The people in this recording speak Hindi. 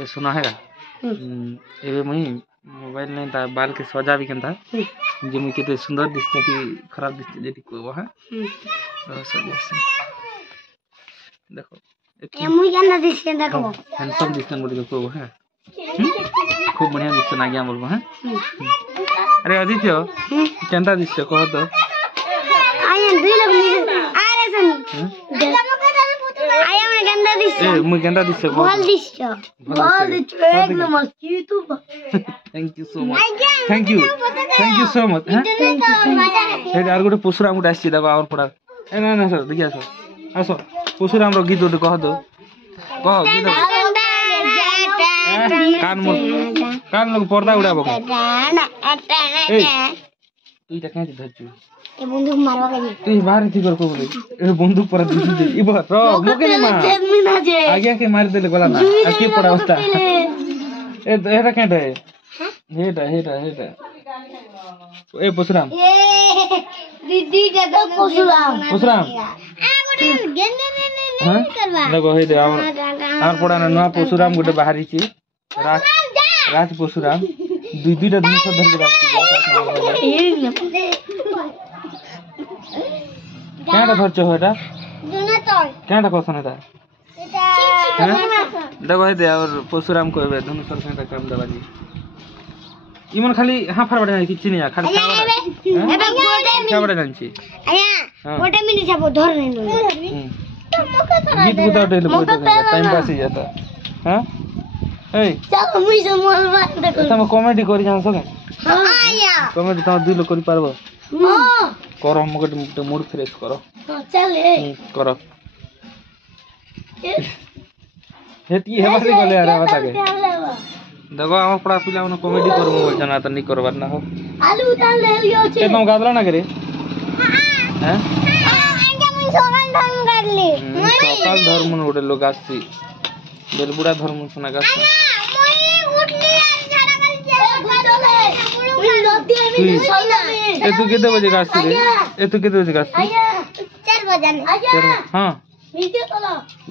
ए सुना है एबे मुई मोबाइल नहीं था बाल के सजा भी केनता जे मुई केते सुंदर दिसते कि खराब दिसते जेटी को हां सब देखो ए मुई केना दिसते देखो हैंडसम दिसते बोली को हां खूब बढ़िया दिसते ना गया बोलबो हां अरे आदित्य केनता दिसते कह तो आया दुई लोग अरे सुन आया मैं गंदा दिसते ए मुई गंदा दिसते बोल दिसते एक number YouTube thank you so much thank you so much हां ए आर गोटे पुसुराम गोटे आसी देखो और पड़ा ए ना ना सर देखिया सर आसो पुसुराम रो गीत गोटे कह दो कह गीत कान लोग पर्दा उड़ाबो ए तू जा कहीं धरछु ए बंदूक मारवा के तू बाहर थी कर को बोले ए बंदूक पर दूसरी दे ई बात रो मोके मार आगे के मार देले गला ना आ के पड़ा अवस्था ए एटा केटा है हेटा ए पुसराम ए दीदी के तो पुसराम आ गोटे गेंदे ने करवा देखो हे दे आर पड़ा ना नवा पुसराम गोटे बाहरी छी राज पुसराम दुईटा दिन से धर के राखी केटा धरछ हेटा दोना तो केटा कसन हेटा देखो हे दे और पुसराम को एबे धनु सर सेटा काम देबा जी इमन खाली हाफार बडा किछि नै खाली खाबा बडा जानछि आया गोटे मिनिट छापो धर नै गीत गुता उठेले बोलते टाइम पास ही जाता हां ए चल मुई से मोलबा देखो तम कॉमेडी करि जानसो के हां आया कॉमेडी त दुई लोग करि पारबो हां करो हम गोटे मूड फ्रेश करो चल ए करो हेती हेबारे गले यार बता के देखो हम पड़ा पिला मन कॉमेडी करू बोल जना त नहीं करबार ना हो आलू डाल ले लियो छे ए तुम गादला ना करे हां आंगे मुई सकाल धर्म करली सकाल धर्म गोटे लोग आसी बेलबुड़ा धर्म सुना गा मुई उठली झाड़ा कर मुई नदी में सोना ए तू कितने बजे गासी रे ए तू कितने बजे गासी 4 बजे हां नीचे चलो